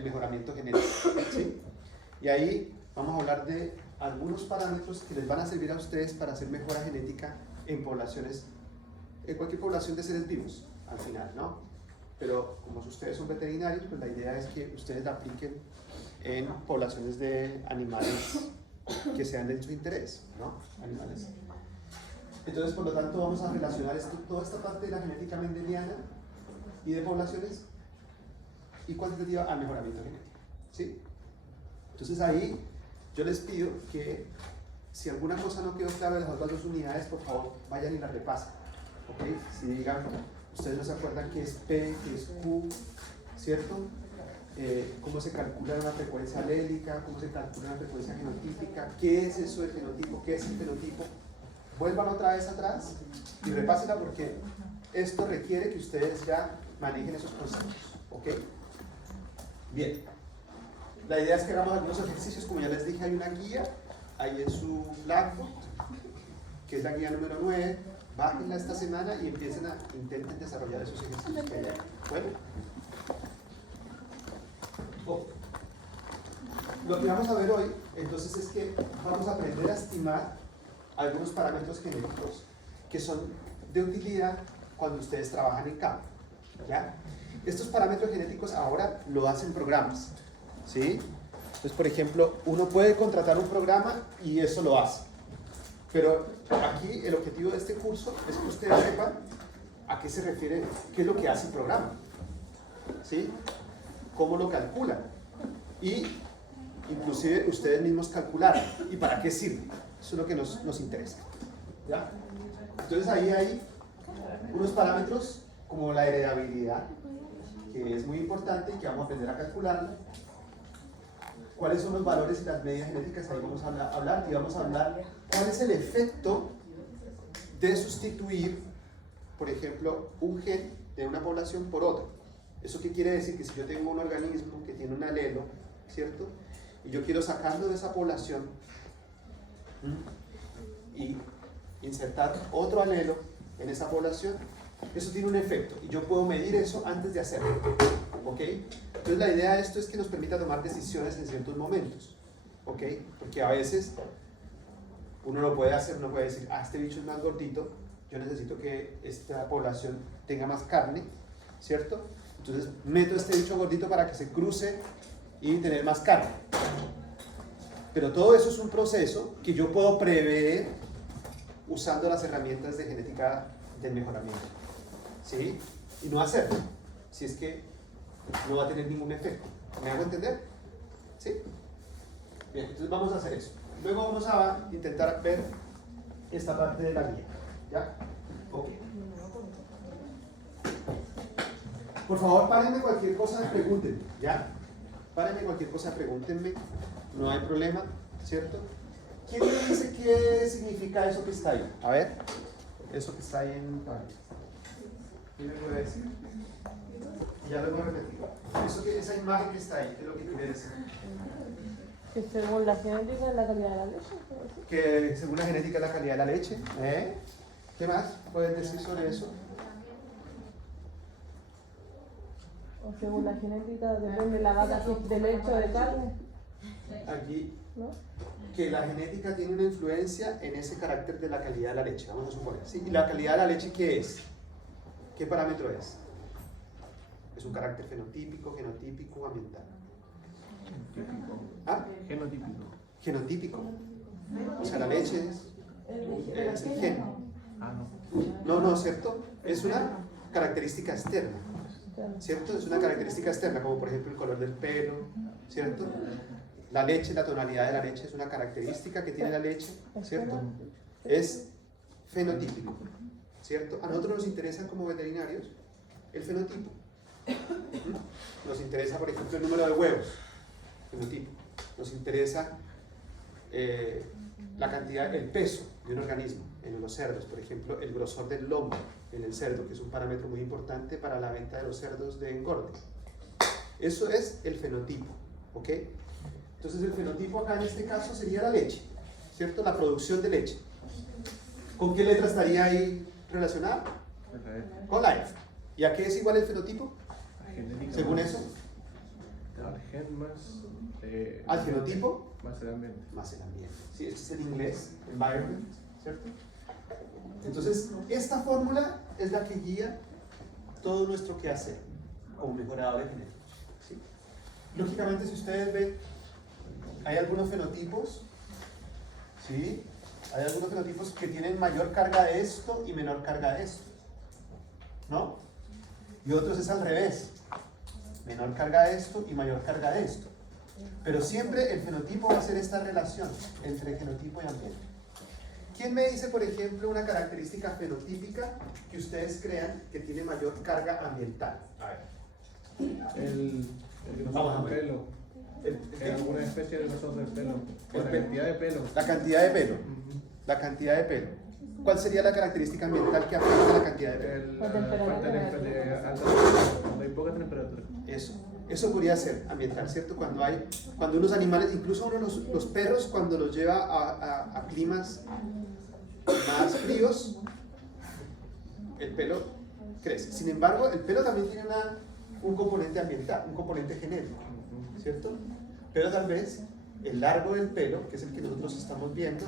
el mejoramiento genético, ¿sí? Y ahí vamos a hablar de algunos parámetros que les van a servir a ustedes para hacer mejora genética en poblaciones, en cualquier población de seres vivos, al final, ¿no? Pero como ustedes son veterinarios, pues la idea es que ustedes la apliquen en poblaciones de animales que sean de su interés, ¿no? Animales. Entonces, por lo tanto, vamos a relacionar toda esta parte de la genética mendeliana y de poblaciones y cuantitativa al mejoramiento genético, ¿sí? Entonces ahí yo les pido que si alguna cosa no quedó clara de las otras dos unidades, por favor, vayan y la repasen, ¿ok? Si digan, ustedes no se acuerdan qué es P, qué es Q, ¿cierto? Cómo se calcula una frecuencia alélica, cómo se calcula una frecuencia genotípica, qué es eso de fenotipo, qué es el fenotipo. Vuelvan otra vez atrás y repásenla porque esto requiere que ustedes ya manejen esos conceptos, ¿ok? Bien, la idea es que hagamos algunos ejercicios, como ya les dije, hay una guía ahí en su Blackboard, que es la guía número 9, bájenla esta semana y intenten desarrollar esos ejercicios que hay ahí. Bueno, lo que vamos a ver hoy, entonces, es que vamos a aprender a estimar algunos parámetros genéticos que son de utilidad cuando ustedes trabajan en campo, ¿ya? Estos parámetros genéticos ahora lo hacen programas, ¿sí? Entonces, por ejemplo, uno puede contratar un programa y eso lo hace. Pero aquí el objetivo de este curso es que ustedes sepan a qué se refiere, qué es lo que hace el programa, ¿sí? Cómo lo calculan y inclusive ustedes mismos calcular y para qué sirve. Eso es lo que nos interesa, ¿ya? Entonces ahí hay unos parámetros como la heredabilidad, que es muy importante y que vamos a aprender a calcularla. ¿Cuáles son los valores y las medidas genéticas? Ahí vamos a hablar y vamos a hablar cuál es el efecto de sustituir, por ejemplo, un gen de una población por otro. ¿Eso qué quiere decir? Que si yo tengo un organismo que tiene un alelo, ¿cierto? Y yo quiero sacarlo de esa población y insertar otro alelo en esa población, eso tiene un efecto y yo puedo medir eso antes de hacerlo, ¿ok? Entonces la idea de esto es que nos permita tomar decisiones en ciertos momentos, ¿ok? Porque a veces uno lo puede hacer, uno puede decir, ah, este bicho es más gordito, yo necesito que esta población tenga más carne, ¿cierto? Entonces meto este bicho gordito para que se cruce y tener más carne. Pero todo eso es un proceso que yo puedo prever usando las herramientas de genética del mejoramiento, ¿sí? Y no hacerlo, si es que no va a tener ningún efecto. ¿Me hago entender? ¿Sí? Bien, entonces vamos a hacer eso. Luego vamos a intentar ver esta parte de la guía, ¿ya? Ok. Por favor, párenme cualquier cosa y pregúntenme, ¿ya? Párenme cualquier cosa, pregúntenme, no hay problema, ¿cierto? ¿Quién me dice qué significa eso que está ahí? A ver, eso que está ahí en pantalla. ¿Quién me puede decir? Ya lo voy a repetir. Esa imagen que está ahí, ¿qué es lo que quiere decir? Que según la genética es la calidad de la leche. Que según la genética es la calidad de la leche. ¿Qué más puedes decir sobre eso? O según la genética depende de la vaca si es de leche o de carne. Aquí, ¿No? que la genética tiene una influencia en ese carácter de la calidad de la leche, vamos a suponer. ¿Sí? ¿Y la calidad de la leche qué es? ¿Qué parámetro es? Es un carácter fenotípico, genotípico, ambiental. ¿Ah? Genotípico. Genotípico. O sea, la leche es el gen. Ah, No, no, ¿cierto? Es una característica externa, ¿cierto? Es una característica externa, como por ejemplo el color del pelo, ¿cierto? La leche, la tonalidad de la leche es una característica que tiene la leche, ¿cierto? Es fenotípico, ¿cierto? A nosotros nos interesa como veterinarios el fenotipo. Nos interesa, por ejemplo, el número de huevos, fenotipo. Nos interesa la cantidad, el peso de un organismo en los cerdos, por ejemplo, el grosor del lomo en el cerdo, que es un parámetro muy importante para la venta de los cerdos de engorde. Eso es el fenotipo, ¿ok? Entonces el fenotipo acá en este caso sería la leche, ¿cierto? La producción de leche. ¿Con qué letra estaría ahí relacionada? Con la F. ¿Y a qué es igual el fenotipo? Según eso. gen más... al genotipo más el ambiente. más el ambiente. Sí, esto es en inglés, environment, ¿cierto? Entonces, esta fórmula es la que guía todo nuestro quehacer como mejoradores genéticos. ¿Sí? Lógicamente, si ustedes ven, hay algunos fenotipos, ¿sí? Hay algunos fenotipos que tienen mayor carga de esto y menor carga de esto, ¿no? Y otros es al revés, menor carga de esto y mayor carga de esto. Pero siempre el fenotipo va a ser esta relación entre genotipo y ambiente. ¿Quién me dice, por ejemplo, una característica fenotípica que ustedes crean que tiene mayor carga ambiental? A ver. El que nos Vamos a el ver. pelo. En alguna especie de nosotros el pelo. El La pelo. cantidad de pelo. La cantidad de pelo. Ujú. La cantidad de pelo. ¿Cuál sería la característica ambiental que afecta la cantidad de pelo? La temperatura. Cuando hay poca temperatura. Eso podría ser ambiental, ¿cierto? Cuando unos animales, incluso uno los perros, cuando los lleva a climas más fríos, el pelo crece. Sin embargo, el pelo también tiene un componente ambiental, un componente genético, ¿cierto? Pero tal vez el largo del pelo, que es el que nosotros estamos viendo,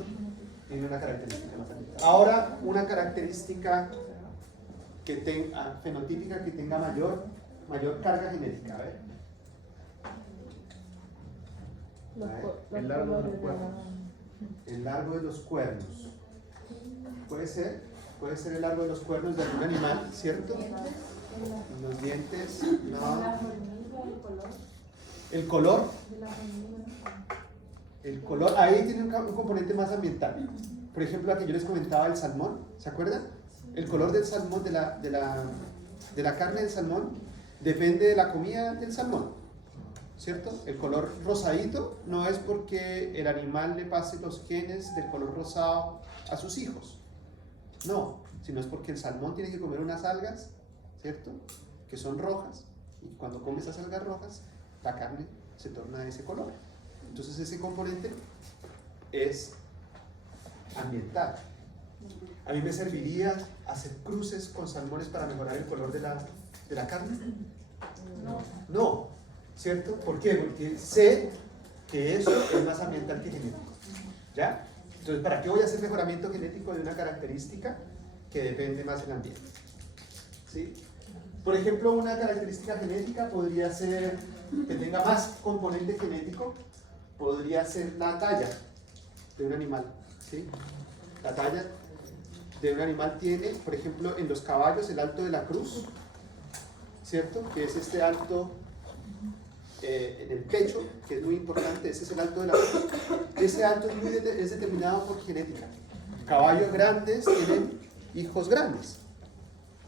tiene una característica más ambiental. Ahora, una característica que tenga, fenotípica que tenga mayor carga genética. A ver. El largo de los cuernos. El largo de los cuernos. Puede ser el largo de los cuernos de algún animal, ¿cierto? Los dientes, no. El color. El color, ahí tiene un componente más ambiental. Por ejemplo, la que yo les comentaba, el salmón, ¿se acuerdan? El color del salmón, de la carne del salmón, depende de la comida del salmón, ¿cierto? El color rosadito no es porque el animal le pase los genes del color rosado a sus hijos, no, sino es porque el salmón tiene que comer unas algas, ¿cierto? Que son rojas, y cuando come esas algas rojas, la carne se torna de ese color. Entonces ese componente es ambiental. ¿A mí me serviría hacer cruces con salmones para mejorar el color de la carne? No, ¿cierto? ¿Por qué? Porque sé que eso es más ambiental que genético. ¿Ya? Entonces, ¿para qué voy a hacer mejoramiento genético de una característica que depende más del ambiente? ¿Sí? Por ejemplo, una característica genética podría ser que tenga más componente genético, podría ser la talla de un animal. ¿Sí? La talla de un animal tiene, por ejemplo, en los caballos, el alto de la cruz, ¿cierto? Que es este alto en el pecho, que es muy importante, ese es el alto de la cruz. Ese alto es determinado por genética. Caballos grandes tienen hijos grandes,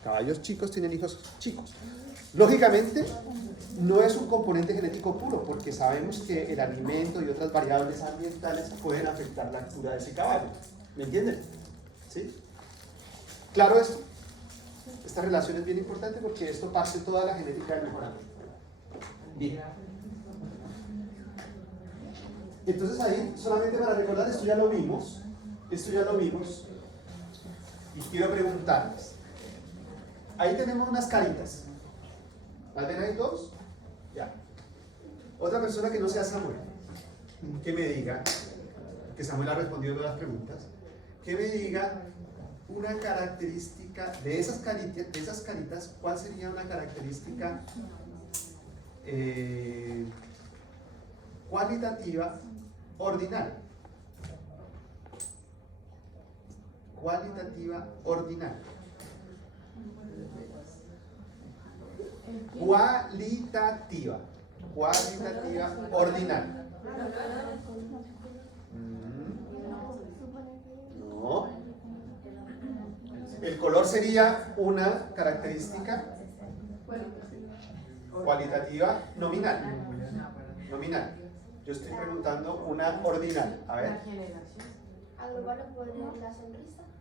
caballos chicos tienen hijos chicos. Lógicamente, no es un componente genético puro, porque sabemos que el alimento y otras variables ambientales pueden afectar la altura de ese caballo. ¿Me entienden? ¿Sí? ¿Claro esto? Esta relación es bien importante porque esto parte toda la genética del mejoramiento. Bien. Entonces ahí, solamente para recordar, esto ya lo vimos, y quiero preguntarles. Ahí tenemos unas caritas. ¿Las ven ahí todos? Ya. Otra persona que no sea Samuel, que me diga, que Samuel ha respondido todas las preguntas, que me diga una característica de esas caritas, ¿cuál sería una característica cualitativa ordinal? Cualitativa ordinal. Cualitativa ordinal. No. El color sería una característica cualitativa nominal. Nominal. Yo estoy preguntando una ordinal. A ver.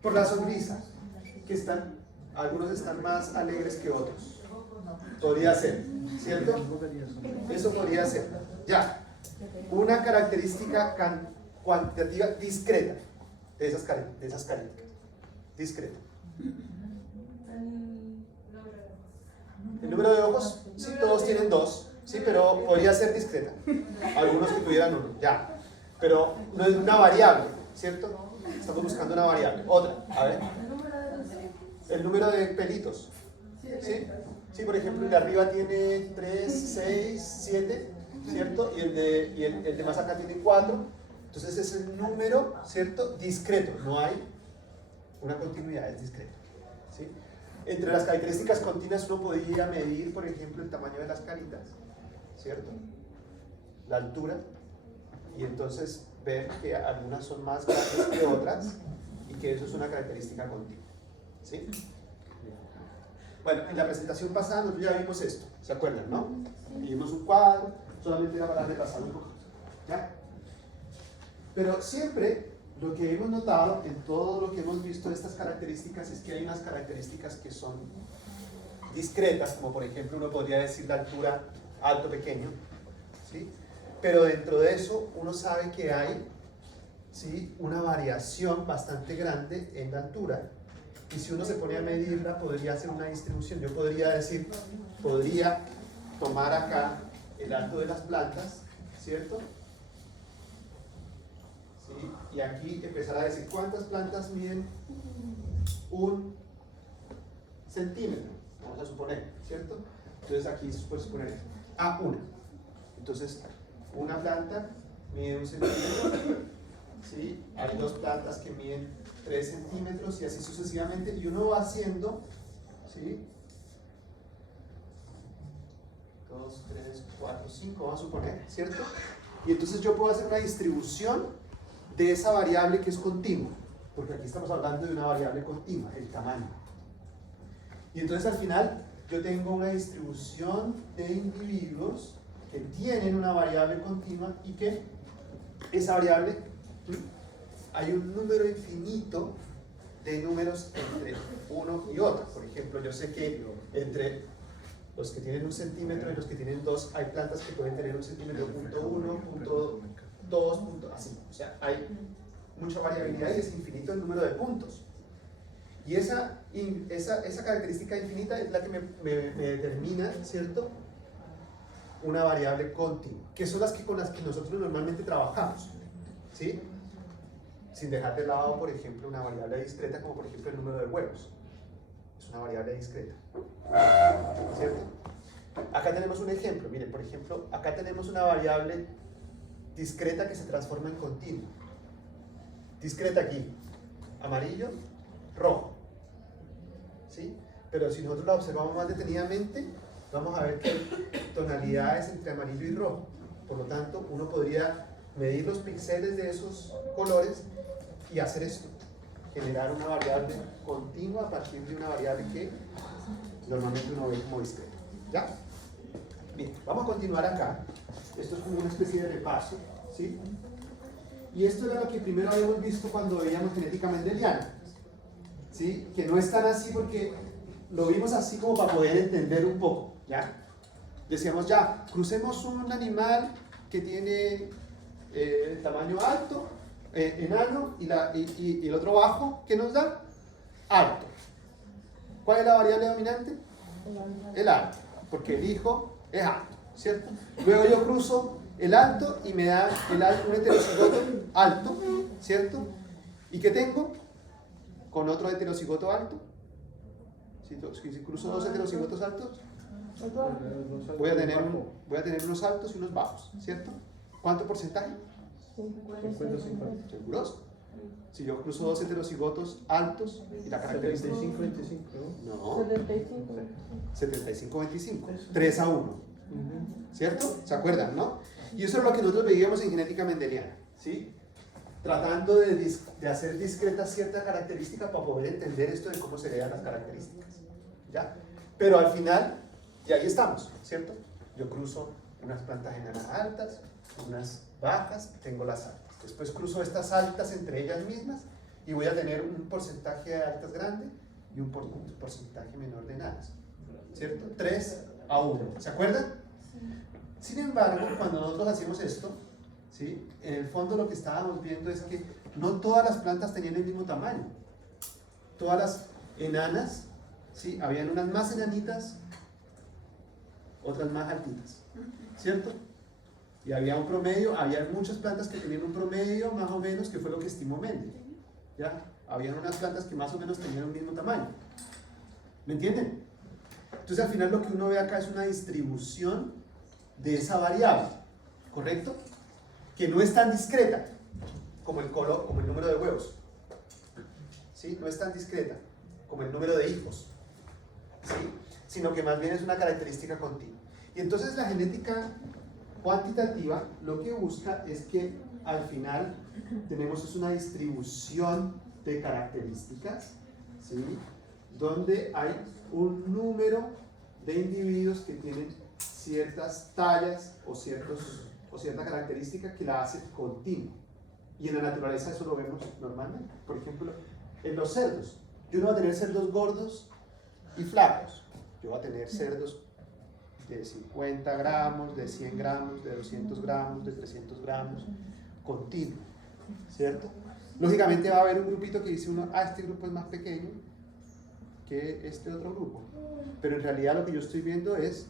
Por la sonrisa. Que están, algunos están más alegres que otros. Podría ser, ¿cierto? Eso podría ser. Ya. Una característica cuantitativa discreta de esas caritas. Discreta. El número de ojos, sí, todos tienen dos. Sí, pero podría ser discreta. Algunos que tuvieran uno, ya. Pero no es una variable, ¿cierto? Estamos buscando una variable. Otra, a ver. El número de pelitos. ¿Sí? Sí, por ejemplo, el de arriba tiene 3, 6, 7, ¿cierto? Y el de más acá tiene 4. Entonces es el número, ¿cierto? Discreto. No hay una continuidad, es discreto. ¿Sí? Entre las características continuas uno podría medir, por ejemplo, el tamaño de las caritas, ¿cierto? La altura. Y entonces ver que algunas son más grandes que otras y que eso es una característica continua. ¿Sí? Bueno, en la presentación pasada nosotros ya vimos esto, ¿se acuerdan, no? Vimos un cuadro, solamente era para repasar un poquito, ¿ya? Pero siempre lo que hemos notado en todo lo que hemos visto de estas características es que hay unas características que son discretas, como por ejemplo uno podría decir la altura alto, pequeño, ¿sí? Pero dentro de eso uno sabe que hay, ¿sí?, una variación bastante grande en la altura. Y si uno se pone a medirla, podría hacer una distribución. Yo podría decir, podría tomar acá el alto de las plantas, ¿cierto? ¿Sí? Y aquí empezar a decir cuántas plantas miden 1 centímetro, vamos a suponer, ¿cierto? Entonces aquí se puede suponer esto. Ah, una. Entonces, una planta mide 1 centímetro, ¿sí? Hay 2 plantas que miden 3 centímetros y así sucesivamente, y uno va haciendo, ¿sí? 2, 3, 4, 5, vamos a suponer, ¿cierto? Y entonces yo puedo hacer una distribución de esa variable que es continua, porque aquí estamos hablando de una variable continua, el tamaño. Y entonces al final yo tengo una distribución de individuos que tienen una variable continua y que esa variable, hay un número infinito de números entre uno y otro. Por ejemplo, yo sé que entre los que tienen 1 centímetro y los que tienen 2, hay plantas que pueden tener 1 centímetro, punto 1, punto 2, punto, así. O sea, hay mucha variabilidad y es infinito el número de puntos. Y esa característica infinita es la que me determina, ¿cierto?, una variable continua, que son con las que nosotros normalmente trabajamos, ¿sí? Sin dejar de lado, por ejemplo, una variable discreta, como por ejemplo el número de huevos. Es una variable discreta, ¿cierto? Acá tenemos un ejemplo, miren, por ejemplo, acá tenemos una variable discreta que se transforma en continua. Discreta aquí, amarillo, rojo, ¿sí? Pero si nosotros la observamos más detenidamente, vamos a ver que hay tonalidades entre amarillo y rojo. Por lo tanto, uno podría medir los píxeles de esos colores y hacer esto, generar una variable continua a partir de una variable que normalmente uno ve como discreta. ¿Ya? Bien, vamos a continuar acá. Esto es como una especie de repaso, ¿sí? Y esto era lo que primero habíamos visto cuando veíamos genética mendeliana, ¿sí? Que no es tan así porque lo vimos así como para poder entender un poco, ¿ya? Decíamos ya, crucemos un animal que tiene tamaño alto, enano, y el otro bajo, ¿qué nos da? Alto. ¿Cuál es la variable dominante? El alto, porque el hijo es alto, ¿cierto? Luego yo cruzo el alto y me da un heterocigoto alto, ¿cierto? ¿Y qué tengo? Con otro heterocigoto alto. Si cruzo 2 heterocigotos altos, voy a tener unos altos y unos bajos, ¿cierto? ¿Cuánto porcentaje? 50-50. ¿Seguros? Si yo cruzo 2 heterocigotos altos y la característica... 75-25, ¿no? No, 75. 75-25, 3-1, ¿cierto? ¿Se acuerdan, no? Y eso es lo que nosotros veíamos en genética mendeliana, ¿sí? Tratando de hacer discreta cierta característica para poder entender esto de cómo se le dan las características, ¿ya? Pero al final, y ahí estamos, ¿cierto? Yo cruzo unas plantas enanas altas, unas bajas, tengo las altas. Después cruzo estas altas entre ellas mismas y voy a tener un porcentaje de altas grande y un porcentaje menor de enanas, ¿cierto? 3-1, ¿se acuerdan? Sin embargo, cuando nosotros hacemos esto, ¿sí?, en el fondo lo que estábamos viendo es que no todas las plantas tenían el mismo tamaño. Todas las enanas, ¿sí?, habían unas más enanitas otras más altitas, ¿cierto? Y había un promedio, había muchas plantas que tenían un promedio más o menos, que fue lo que estimó Mendel, ¿ya? Habían unas plantas que más o menos tenían el mismo tamaño. ¿Me entienden? Entonces al final lo que uno ve acá es una distribución de esa variable, ¿correcto? Que no es tan discreta como el color, como el número de huevos, ¿sí? No es tan discreta como el número de hijos, ¿sí? Sino que más bien es una característica continua. Y entonces la genética cuantitativa lo que busca es que al final tenemos es una distribución de características, ¿sí? Donde hay un número de individuos que tienen ciertas tallas o cierta característica que la hace continua. Y en la naturaleza eso lo vemos normalmente. Por ejemplo, en los cerdos. Yo no voy a tener cerdos gordos y flacos. Yo voy a tener cerdos de 50 gramos, de 100 gramos, de 200 gramos, de 300 gramos, continuo, ¿cierto? Lógicamente va a haber un grupito que dice uno, este grupo es más pequeño que este otro grupo. Pero en realidad lo que yo estoy viendo es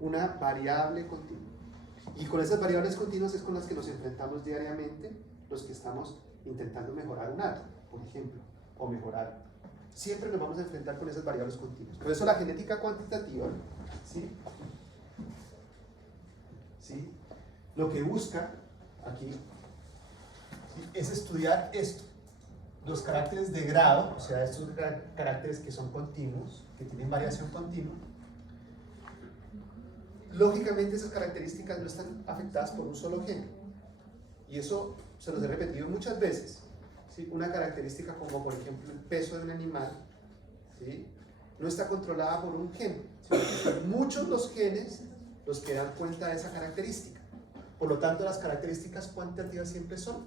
una variable continua. Y con esas variables continuas es con las que nos enfrentamos diariamente los que estamos intentando mejorar un átomo, por ejemplo, o mejorar. Siempre nos vamos a enfrentar con esas variables continuas. Por eso la genética cuantitativa, ¿sí? ¿Sí? Lo que busca aquí, ¿sí? Es estudiar esto, los caracteres de grado, o sea, estos caracteres que son continuos, que tienen variación continua. Lógicamente esas características no están afectadas por un solo gen, y eso se los he repetido muchas veces, ¿sí? Una característica como por ejemplo el peso de un animal, ¿sí? No está controlada por un gen, sino que son muchos los genes los que dan cuenta de esa característica. Por lo tanto, las características cuantitativas siempre son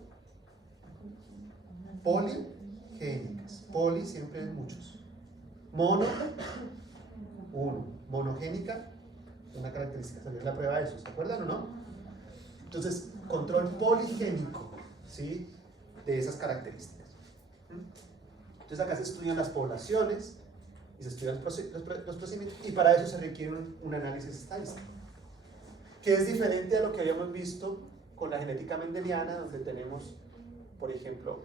poligénicas. Poli siempre es muchos. Mono, uno. Monogénica, una característica. Salió en la prueba de eso, ¿se acuerdan o no? Entonces, control poligénico, ¿sí? De esas características. Entonces, acá se estudian las poblaciones y se estudian los procedimientos, y para eso se requiere un análisis estadístico, que es diferente a lo que habíamos visto con la genética mendeliana, donde tenemos, por ejemplo,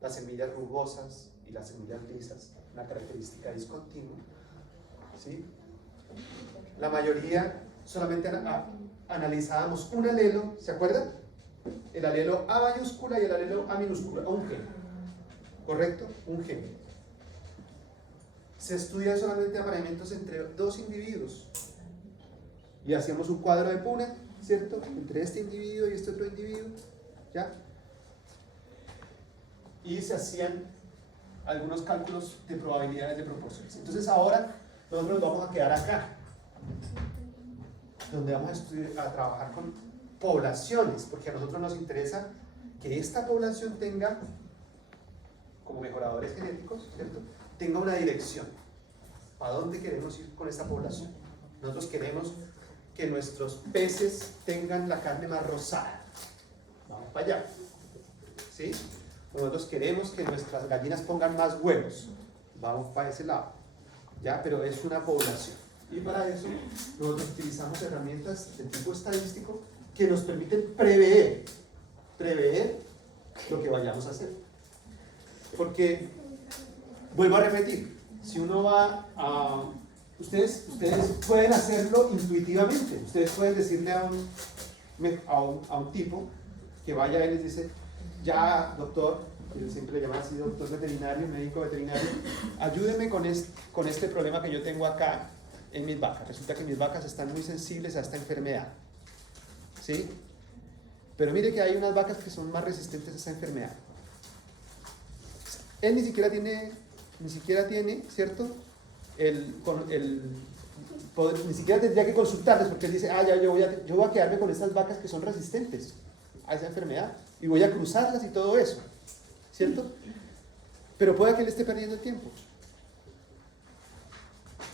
las semillas rugosas y las semillas lisas, una característica discontinua, ¿sí? La mayoría solamente analizábamos un alelo, ¿se acuerdan? El alelo A mayúscula y el alelo A minúscula, un gen, ¿correcto? Un gen. Se estudian solamente apareamientos entre dos individuos y hacíamos un cuadro de Punnett, ¿cierto? Entre este individuo y este otro individuo, ¿ya? Y se hacían algunos cálculos de probabilidades de proporciones. Entonces ahora nosotros nos vamos a quedar acá, donde vamos a trabajar con poblaciones, porque a nosotros nos interesa que esta población tenga, como mejoradores genéticos, ¿cierto?, tenga una dirección. ¿Para dónde queremos ir con esta población? Nosotros queremos que nuestros peces tengan la carne más rosada. Vamos para allá, ¿sí? Nosotros queremos que nuestras gallinas pongan más huevos. Vamos para ese lado, ¿ya? Pero es una población. Y para eso nosotros utilizamos herramientas de tipo estadístico que nos permiten prever lo que vayamos a hacer. Porque, vuelvo a repetir, si uno va a... Ustedes pueden hacerlo intuitivamente. Ustedes pueden decirle a un tipo que vaya y les dice, ya doctor, yo siempre le llamo así, doctor veterinario, médico veterinario, ayúdeme con este problema que yo tengo acá en mis vacas. Resulta que mis vacas están muy sensibles a esta enfermedad, ¿sí? Pero mire que hay unas vacas que son más resistentes a esta enfermedad. Él ni siquiera tiene, ¿cierto? Ni siquiera tendría que consultarles, porque él dice, yo voy a quedarme con estas vacas que son resistentes a esa enfermedad y voy a cruzarlas y todo eso, ¿cierto? Pero puede que él esté perdiendo el tiempo.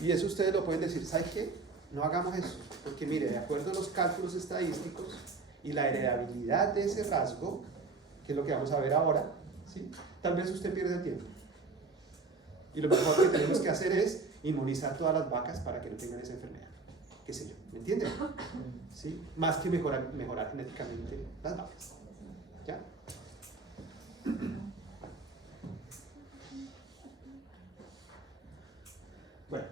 Y eso ustedes lo pueden decir, ¿sabe qué? No hagamos eso, porque mire, de acuerdo a los cálculos estadísticos y la heredabilidad de ese rasgo, que es lo que vamos a ver ahora, ¿sí?, tal vez usted pierde el tiempo. Y lo mejor que tenemos que hacer es inmunizar todas las vacas para que no tengan esa enfermedad, qué sé yo, ¿me entienden? ¿Sí? Más que mejorar genéticamente las vacas. ¿Ya? Bueno,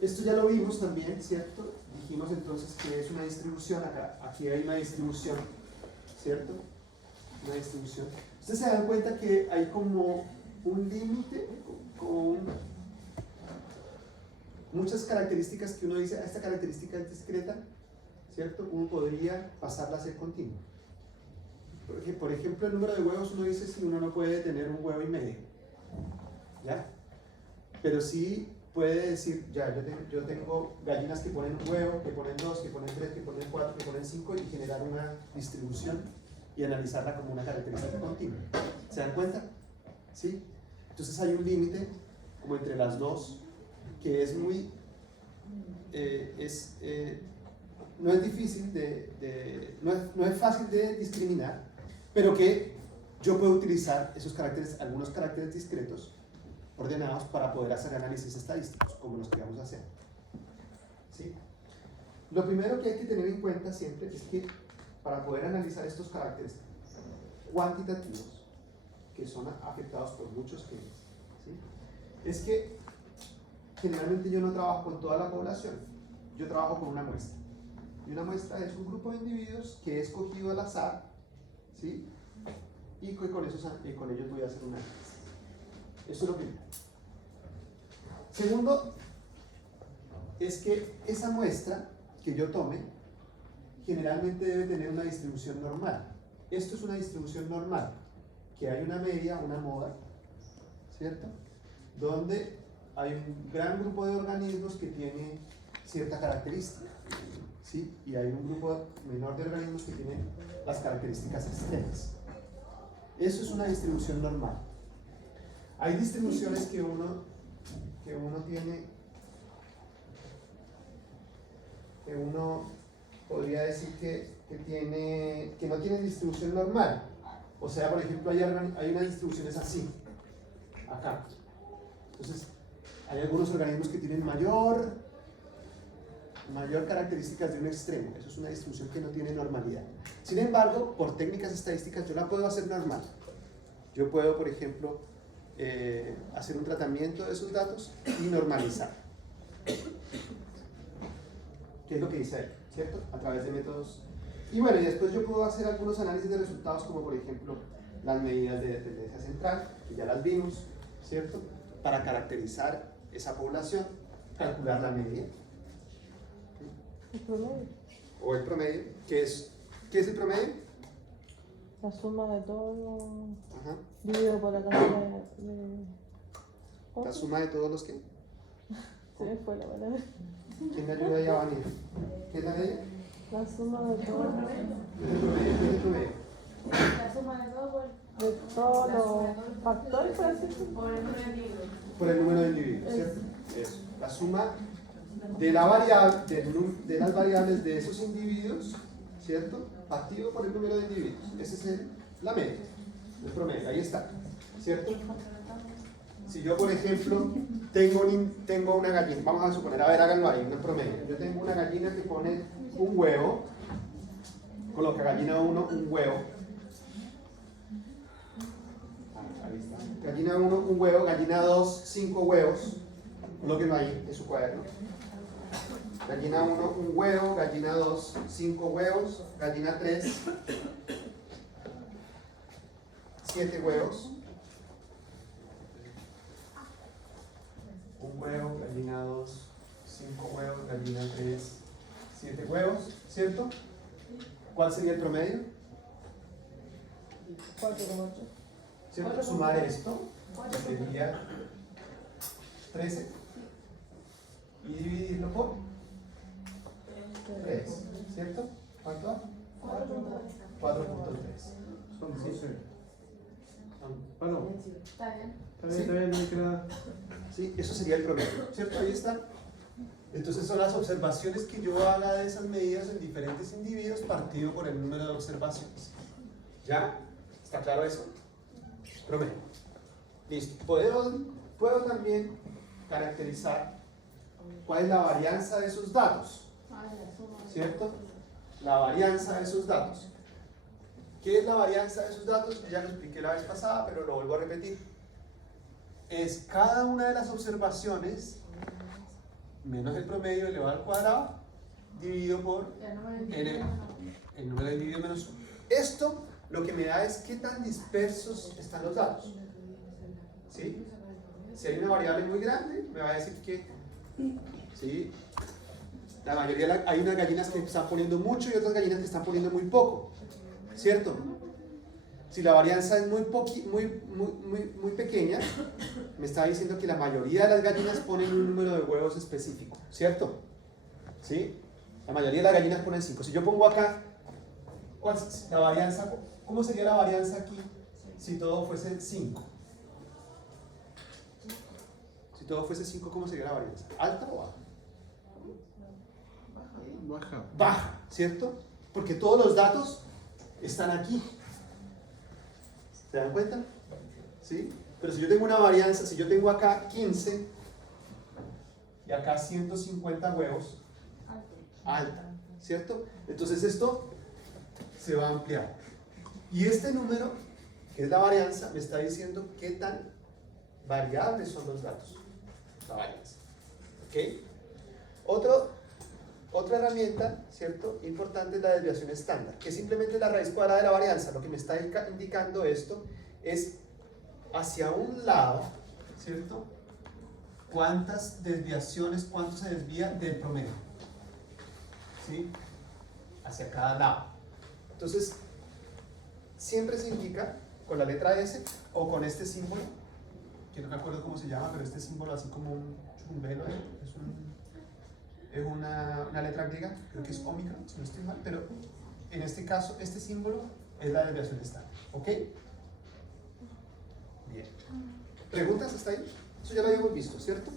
esto ya lo vimos también, ¿cierto? Dijimos entonces que es una distribución acá, aquí hay una distribución, ¿cierto? Una distribución. Ustedes se dan cuenta que hay como un límite con muchas características que uno dice, esta característica es discreta, ¿cierto? Uno podría pasarla a ser continua. Porque, por ejemplo, el número de huevos, uno dice si uno no puede tener un huevo y medio, ¿ya? Pero sí puede decir, ya, yo tengo gallinas que ponen un huevo, que ponen 2, que ponen 3, que ponen 4, que ponen 5 y generar una distribución y analizarla como una característica continua. ¿Se dan cuenta? ¿Sí? Entonces hay un límite como entre las dos que es muy, no es difícil no es fácil de discriminar, pero que yo puedo utilizar esos caracteres, algunos caracteres discretos ordenados para poder hacer análisis estadísticos, como los que vamos a hacer. ¿Sí? Lo primero que hay que tener en cuenta siempre es que para poder analizar estos caracteres cuantitativos, que son afectados por muchos genes, ¿sí? Es que generalmente yo no trabajo con toda la población, yo trabajo con una muestra. Y una muestra es un grupo de individuos que he escogido al azar, ¿sí? Y con ellos voy a hacer un análisis. Eso es lo primero. Segundo, es que esa muestra que yo tome generalmente debe tener una distribución normal. Esto es una distribución normal, que hay una media, una moda, ¿cierto? Donde hay un gran grupo de organismos que tiene cierta característica, ¿sí? Y hay un grupo menor de organismos que tienen las características extremas. Eso es una distribución normal. Hay distribuciones que uno tiene, que uno podría decir que no tiene distribución normal. O sea, por ejemplo, hay unas distribuciones así, acá. Entonces, hay algunos organismos que tienen mayor características de un extremo. Eso es una distribución que no tiene normalidad. Sin embargo, por técnicas estadísticas yo la puedo hacer normal. Yo puedo, por ejemplo, hacer un tratamiento de esos datos y normalizar. ¿Qué es lo que dice ahí? ¿Cierto? A través de métodos. Y bueno, y después yo puedo hacer algunos análisis de resultados, como por ejemplo las medidas de tendencia central, que ya las vimos, ¿cierto? Para caracterizar esa población, calcular la media. El promedio. O el promedio. ¿Qué es el promedio? La suma de todo Ajá. dividido por la cantidad de... La suma de todos los que... Se me fue la palabra. ¿Quién me ayuda ahí a venir? ¿Qué es la media? La suma de todo. ¿Qué es el promedio? La suma de todo De todos los factores, por así decirlo. por el número de individuos. Por el número de individuos, ¿cierto? Eso. La suma de la variable, de las variables de esos individuos, ¿cierto? Partido por el número de individuos. Esa es la media, el promedio, ahí está, ¿cierto? Si yo, por ejemplo, tengo una gallina, vamos a suponer, a ver, háganlo ahí, un promedio. Yo tengo una gallina que pone un huevo, coloca gallina 1, un huevo. Ahí está. Gallina 1, un huevo, gallina 2, 5 huevos. Colóquenlo ahí en su cuaderno. Gallina 1, un huevo, gallina 2, 5 huevos, gallina 3, 7 huevos. Un huevo, gallina 2, 5 huevos, gallina 3, 7 huevos, ¿cierto? ¿Cuál sería el promedio? 4,8. ¿Cierto? Sumar esto sería 13 y dividirlo por 3, ¿cierto? ¿Cuánto? 4.3. Son 12. Son- Ah, no. Está bien. Está bien, no hay que nada. Sí, eso sería el promedio, ¿cierto? Ahí está. Entonces son las observaciones que yo haga de esas medidas en diferentes individuos partido por el número de observaciones. ¿Ya? ¿Está claro eso? Promedio. Listo. Puedo también caracterizar ¿Cuál es la varianza de esos datos? Ah, la suma. ¿Cierto? La varianza de esos datos. ¿Qué es la varianza de esos datos? Ya lo expliqué la vez pasada, pero lo vuelvo a repetir. Es cada una de las observaciones menos el promedio elevado al cuadrado dividido por Ya no me lo el número de individuos menos 1. Esto lo que me da es qué tan dispersos están los datos. ¿Sí? Si hay una variable muy grande, me va a decir que ¿sí? La mayoría, hay unas gallinas que están poniendo mucho y otras gallinas que están poniendo muy poco, ¿cierto? Si la varianza es muy pequeña, me está diciendo que la mayoría de las gallinas ponen un número de huevos específico, ¿cierto? ¿Sí? La mayoría de las gallinas ponen 5. Si yo pongo acá, ¿cuál es la varianza? ¿Cómo sería la varianza aquí si todo fuese 5? Si todo fuese 5, ¿cómo sería la varianza? ¿Alta o baja? Baja. Baja, ¿cierto? Porque todos los datos están aquí. ¿Se dan cuenta? ¿Sí? Pero si yo tengo una varianza, si yo tengo acá 15 y acá 150 huevos, alta, ¿cierto? Entonces esto se va a ampliar. Y este número, que es la varianza, me está diciendo qué tan variables son los datos. La varianza. ¿Ok? Otra herramienta, ¿cierto? Importante es la desviación estándar, que es simplemente la raíz cuadrada de la varianza. Lo que me está indicando esto es hacia un lado, ¿cierto? ¿Cuántas desviaciones, cuánto se desvía del promedio? ¿Sí? Hacia cada lado. Entonces, siempre se indica con la letra S o con este símbolo, que no me acuerdo cómo se llama, pero este símbolo así como un chumbelo, es una letra griega, creo que es Omicron, si no estoy mal, pero en este caso, este símbolo es la desviación estándar. ¿Ok? Bien. ¿Preguntas hasta ahí? Eso ya lo habíamos visto, ¿cierto?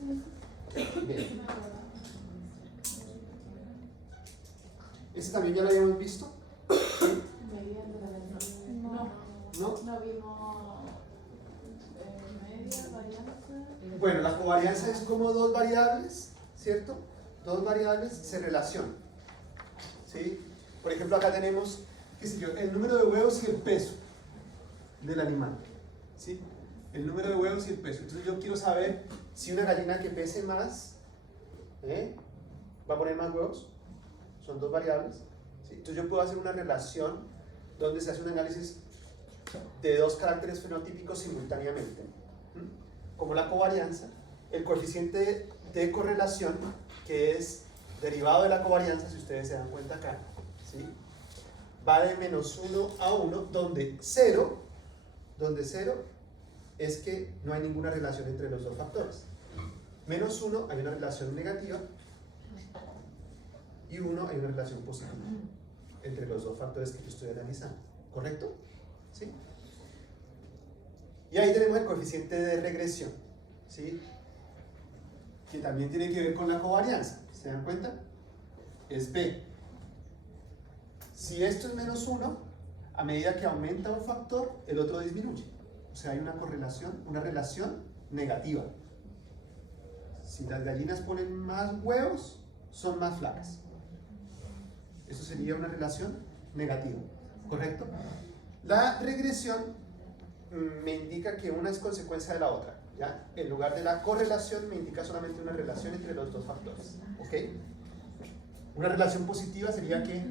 Bien. ¿Este también ya lo habíamos visto? ¿No? No vimos media, varianza. Bueno, la covarianza es como dos variables, ¿cierto? Dos variables se relacionan. ¿Sí? Por ejemplo, acá tenemos, qué sé yo, el número de huevos y el peso del animal. ¿Sí? El número de huevos y el peso. Entonces yo quiero saber si una gallina que pese más, va a poner más huevos. Son dos variables. ¿Sí? Entonces yo puedo hacer una relación donde se hace un análisis de dos caracteres fenotípicos simultáneamente. Como la covarianza, el coeficiente de correlación, que es derivado de la covarianza, si ustedes se dan cuenta acá, ¿sí? Va de menos 1 a 1, donde 0 es que no hay ninguna relación entre los dos factores. Menos 1 hay una relación negativa y 1 hay una relación positiva entre los dos factores que yo estoy analizando. ¿Correcto? ¿Sí? Y ahí tenemos el coeficiente de regresión, ¿sí? Que también tiene que ver con la covarianza. ¿Se dan cuenta? Es B. Si esto es menos 1, a medida que aumenta un factor, el otro disminuye. O sea, hay una correlación, una relación negativa. Si las gallinas ponen más huevos, son más flacas. Eso sería una relación negativa. ¿Correcto? La regresión me indica que una es consecuencia de la otra. ¿Ya? En lugar de la correlación me indica solamente una relación entre los dos factores. ¿Ok? Una relación positiva sería que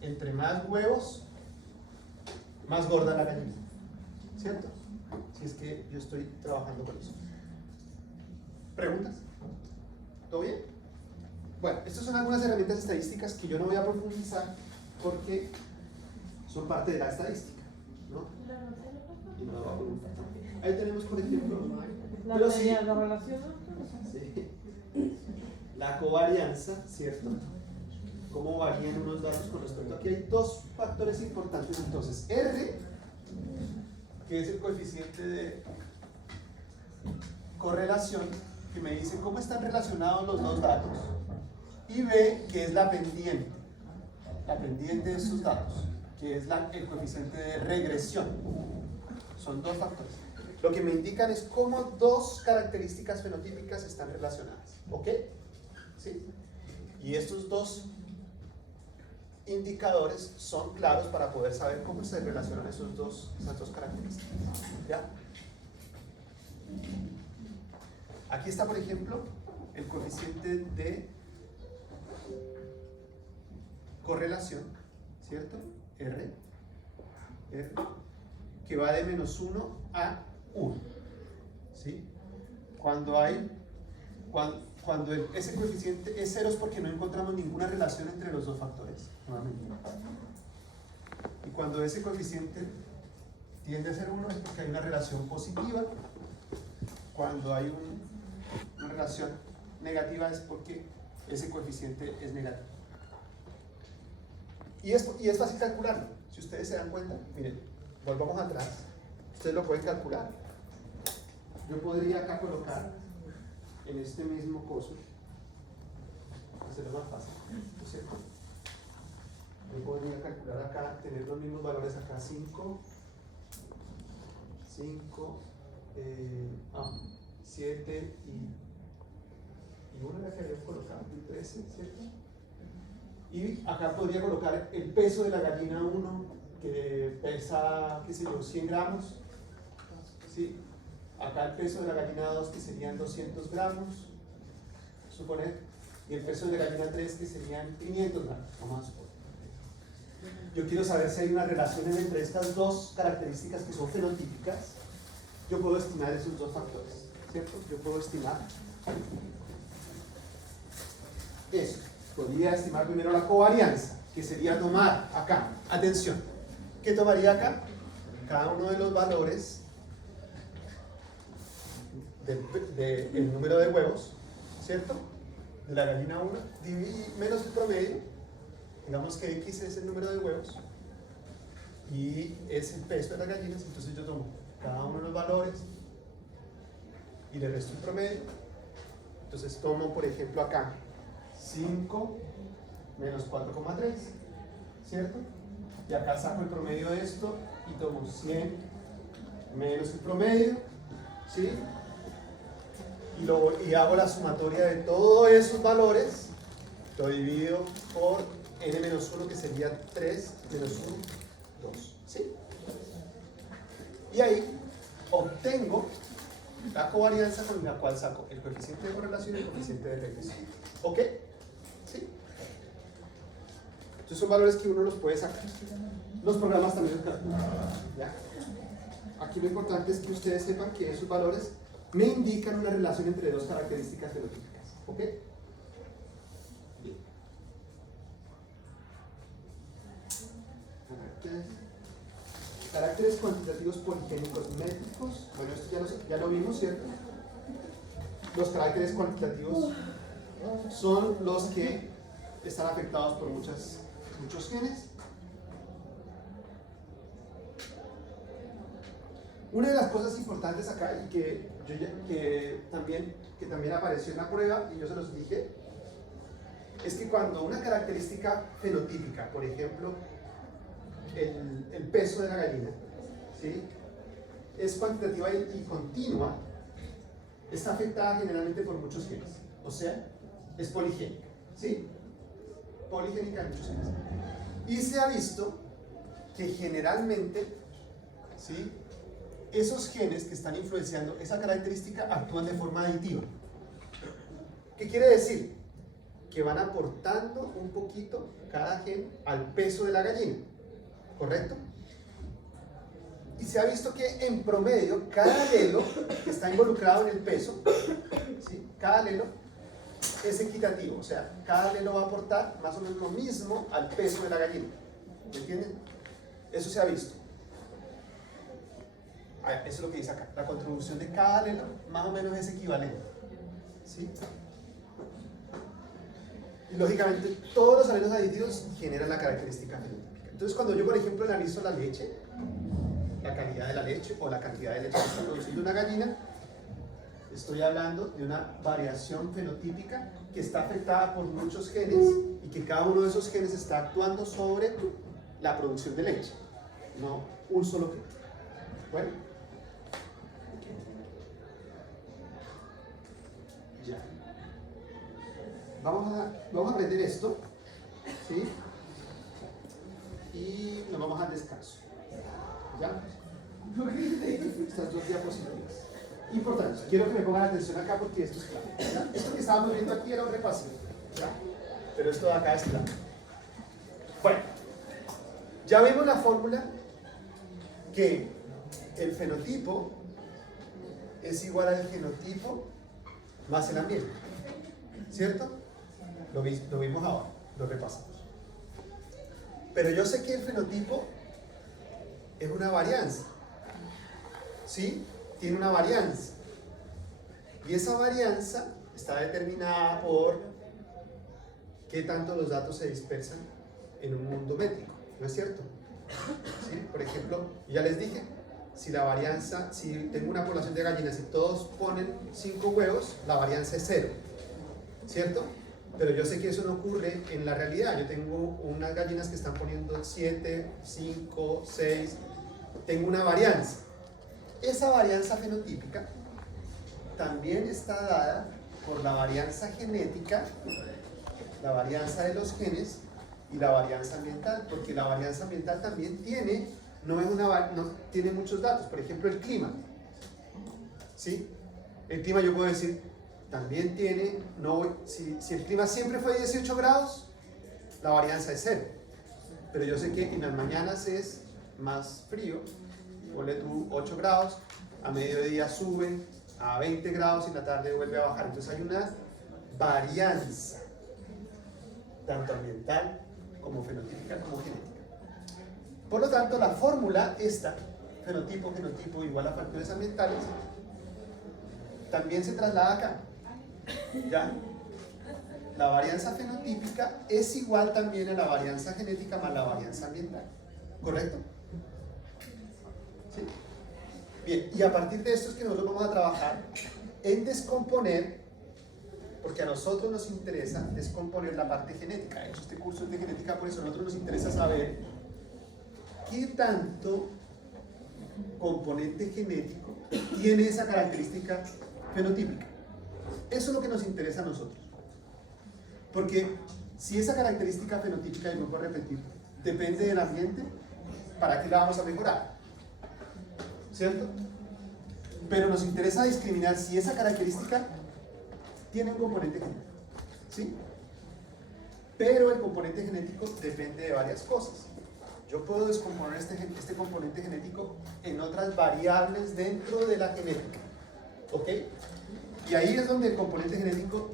entre más huevos, más gorda la gallina. ¿Cierto? Si es que yo estoy trabajando con eso. ¿Preguntas? ¿Todo bien? Bueno, estas son algunas herramientas estadísticas que yo no voy a profundizar porque son parte de la estadística, ¿no? Y no la voy a preguntar. Ahí tenemos, por ejemplo, La pero sí, media de relación. sí, la covarianza, ¿cierto? Cómo varían unos datos con respecto a aquí. Hay dos factores importantes entonces. R, que es el coeficiente de correlación, que me dice cómo están relacionados los dos datos. Y B, que es la pendiente de esos datos, que es el coeficiente de regresión. Son dos factores. Lo que me indican es cómo dos características fenotípicas están relacionadas. ¿Ok? ¿sí? Y estos dos indicadores son claros para poder saber cómo se relacionan esas dos características. ¿Ya? Aquí está, por ejemplo, el coeficiente de correlación, ¿cierto? R, que va de -1 a 1, ¿sí? Cuando ese coeficiente es 0 es porque no encontramos ninguna relación entre los dos factores, nuevamente. Y cuando ese coeficiente tiende a ser 1 es porque hay una relación positiva. Cuando hay una relación negativa es porque ese coeficiente es negativo. Y es fácil calcularlo. Si ustedes se dan cuenta, miren, volvamos atrás. Ustedes lo pueden calcular. Yo podría acá colocar en este mismo coso, hacerlo más fácil, ¿no es cierto? Yo podría calcular acá, tener los mismos valores acá, 5, 7 y 1 era que había colocado, 13, ¿cierto? Y acá podría colocar el peso de la gallina 1, que pesa, qué sé yo, 100 gramos, ¿sí? Acá el peso de la gallina 2, que serían 200 gramos, suponer, y el peso de la gallina 3, que serían 500 gramos, vamos a suponer. Yo quiero saber si hay una relación entre estas dos características que son fenotípicas. Yo puedo estimar esos dos factores, ¿cierto? Yo puedo estimar eso. Podría estimar primero la covarianza, que sería tomar acá, atención, ¿qué tomaría acá? Cada uno de los valores del número de huevos, ¿cierto? De la gallina 1, menos el promedio, digamos que X es el número de huevos y es el peso de las gallinas, entonces yo tomo cada uno de los valores y le resto el promedio. Entonces tomo, por ejemplo, acá 5 menos 4,3, ¿cierto? Y acá saco el promedio de esto y tomo 100 menos el promedio, ¿sí? Y hago la sumatoria de todos esos valores, lo divido por n-1, que sería 3 menos 1, 2, ¿sí? Y ahí obtengo la covarianza con la cual saco el coeficiente de correlación y el coeficiente de regresión. ¿Ok? ¿Sí? Entonces son valores que uno los puede sacar. Los programas también los calculan. ¿Ya? Aquí lo importante es que ustedes sepan que esos valores me indican una relación entre dos características fenotípicas. ¿Ok? Bien. Caracteres cuantitativos poligénicos métricos. Bueno, esto ya lo vimos, ¿cierto? Los caracteres cuantitativos son los que están afectados por muchos genes. Una de las cosas importantes acá y que también apareció en la prueba, y yo se los dije, es que cuando una característica fenotípica, por ejemplo, el peso de la gallina, ¿sí?, es cuantitativa y continua, está afectada generalmente por muchos genes, o sea, es poligénica, ¿sí? Poligénica en muchos genes. Y se ha visto que generalmente, ¿sí?, esos genes que están influenciando esa característica actúan de forma aditiva. ¿Qué quiere decir? Que van aportando un poquito cada gen al peso de la gallina, ¿correcto? Y se ha visto que en promedio cada alelo que está involucrado en el peso, ¿sí?, cada alelo es equitativo, o sea, cada alelo va a aportar más o menos lo mismo al peso de la gallina. ¿Me entienden? Eso se ha visto. Eso es lo que dice acá. La contribución de cada alelo más o menos es equivalente, ¿sí? Y lógicamente todos los alelos aditivos generan la característica fenotípica. Entonces cuando yo, por ejemplo, analizo la leche, la calidad de la leche o la cantidad de leche que está produciendo una gallina, estoy hablando de una variación fenotípica que está afectada por muchos genes y que cada uno de esos genes está actuando sobre la producción de leche, no un solo gen. Bueno, ya. vamos a aprender esto, ¿sí? Y nos vamos al descanso. ¿Ya? Estas dos diapositivas. Importante, quiero que me pongan atención acá porque esto es clave. ¿Ya? Esto que estábamos viendo aquí era un repaso, ¿ya? Pero esto de acá es clave. Bueno, ya vimos la fórmula que el fenotipo es igual al genotipo más el ambiente, ¿cierto? Lo vimos ahora, lo repasamos. Pero yo sé que el fenotipo es una varianza, ¿sí? Tiene una varianza. Y esa varianza está determinada por qué tanto los datos se dispersan en un mundo métrico, ¿no es cierto? ¿Sí? Por ejemplo, ya les dije, si la varianza, si tengo una población de gallinas y todos ponen 5 huevos, la varianza es 0, ¿cierto? Pero yo sé que eso no ocurre en la realidad. Yo tengo unas gallinas que están poniendo 7, 5, 6, tengo una varianza. Esa varianza fenotípica también está dada por la varianza genética, la varianza de los genes y la varianza ambiental, porque la varianza ambiental también tiene, no tiene muchos datos. Por ejemplo, el clima, ¿sí? El clima yo puedo decir, también tiene, si el clima siempre fue 18 grados, la varianza es 0. Pero yo sé que en las mañanas es más frío, ponle tú 8 grados, a mediodía sube a 20 grados y en la tarde vuelve a bajar. Entonces hay una varianza, tanto ambiental como fenotípica como genética. Por lo tanto, la fórmula esta, fenotipo igual a factores ambientales, también se traslada acá. ¿Ya? La varianza fenotípica es igual también a la varianza genética más la varianza ambiental. ¿Correcto? ¿Sí? Bien, y a partir de esto es que nosotros vamos a trabajar en descomponer, porque a nosotros nos interesa descomponer la parte genética. De hecho, este curso es de genética, por eso a nosotros nos interesa saber qué tanto componente genético tiene esa característica fenotípica. Eso es lo que nos interesa a nosotros. Porque si esa característica fenotípica, y me puedo repetir, depende del ambiente, ¿para qué la vamos a mejorar? ¿Cierto? Pero nos interesa discriminar si esa característica tiene un componente genético. ¿Sí? Pero el componente genético depende de varias cosas. Yo puedo descomponer este componente genético en otras variables dentro de la genética. ¿Ok? Y ahí es donde el componente genético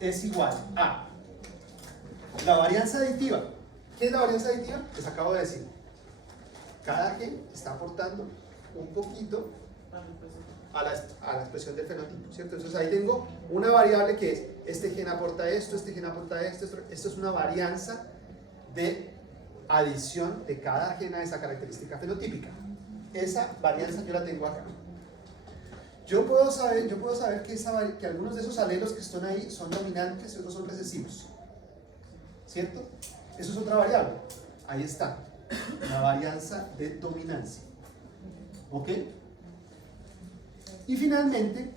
es igual a la varianza aditiva. ¿Qué es la varianza aditiva? Les acabo de decir. Cada gen está aportando un poquito a la expresión del fenotipo, ¿cierto? Entonces ahí tengo una variable que es, este gen aporta esto, este gen aporta esto. Esto es una varianza de adición de cada gen a esa característica fenotípica. Esa varianza yo la tengo acá. Yo puedo saber que algunos de esos alelos que están ahí son dominantes y otros son recesivos, ¿cierto? Eso es otra variable. Ahí está, la varianza de dominancia. ¿Ok? Y finalmente,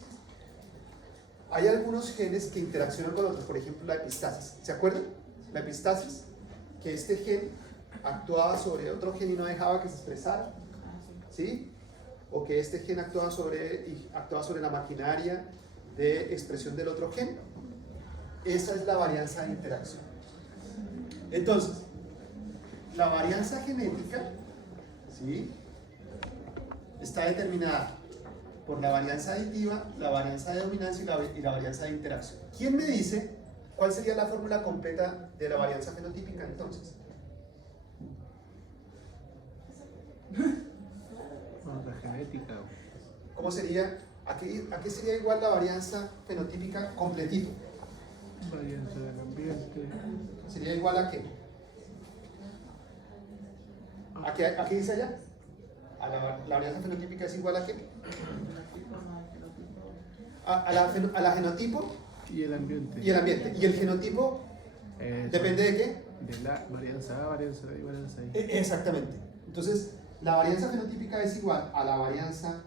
hay algunos genes que interaccionan con otros, por ejemplo la epistasis. ¿Se acuerdan? La epistasis, que este gen actuaba sobre otro gen y no dejaba que se expresara, ¿sí? O que este gen actuaba sobre la maquinaria de expresión del otro gen. Esa es la varianza de interacción. Entonces, la varianza genética, ¿sí?, está determinada por la varianza aditiva, la varianza de dominancia y la varianza de interacción. ¿Quién me dice cuál sería la fórmula completa de la varianza fenotípica entonces? La genética. ¿Cómo sería? ¿A qué sería igual la varianza fenotípica completito? Varianza del ambiente. ¿Sería igual a qué? ¿A qué dice allá? La varianza fenotípica es igual a qué? A la genotipo Y el ambiente. y el ambiente. ¿Y el genotipo depende de qué? De la varianza A, varianza B y varianza I. Exactamente. Entonces, la varianza fenotípica es igual a la varianza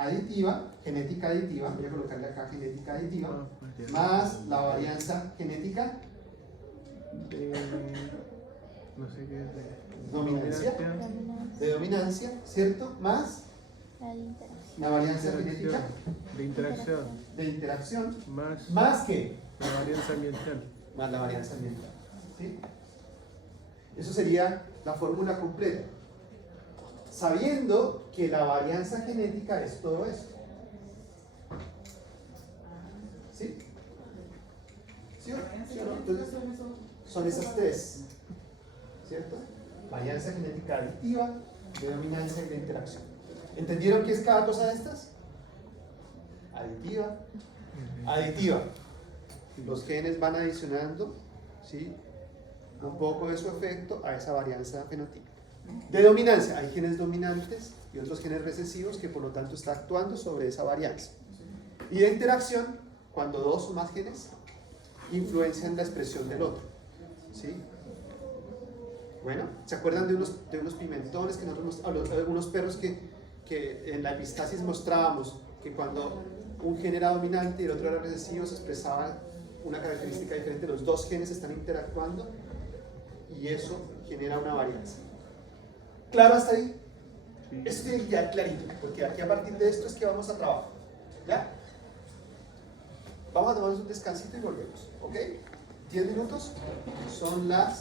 aditiva, genética aditiva, voy a colocarle acá genética aditiva, más la varianza genética De, no sé qué es de dominancia, de dominancia, ¿cierto? Más la varianza genética de interacción, de interacción, más más que la varianza ambiental. más la varianza ambiental. ¿Sí? Eso sería la fórmula completa. Sabiendo que la varianza genética es todo esto. ¿Sí? ¿Sí o no? ¿Sí o no? Entonces, son esas tres. ¿Cierto? Varianza genética aditiva, de dominancia y de interacción. ¿Entendieron qué es cada cosa de estas? Aditiva. Aditiva. Los genes van adicionando, ¿sí?, un poco de su efecto a esa varianza fenotípica. De dominancia, hay genes dominantes y otros genes recesivos que por lo tanto están actuando sobre esa varianza. Y de interacción, cuando dos o más genes influencian la expresión del otro. ¿Sí? Bueno, ¿se acuerdan de unos pimentones que nosotros algunos perros que en la epistasis mostrábamos que cuando un gen era dominante y el otro era recesivo se expresaba una característica diferente? Los dos genes están interactuando y eso genera una varianza. ¿Claro hasta ahí? Sí. Esto tiene que quedar clarito, porque aquí a partir de esto es que vamos a trabajar. ¿Ya? Vamos a tomarnos un descansito y volvemos. ¿Ok? 10 minutos. Son las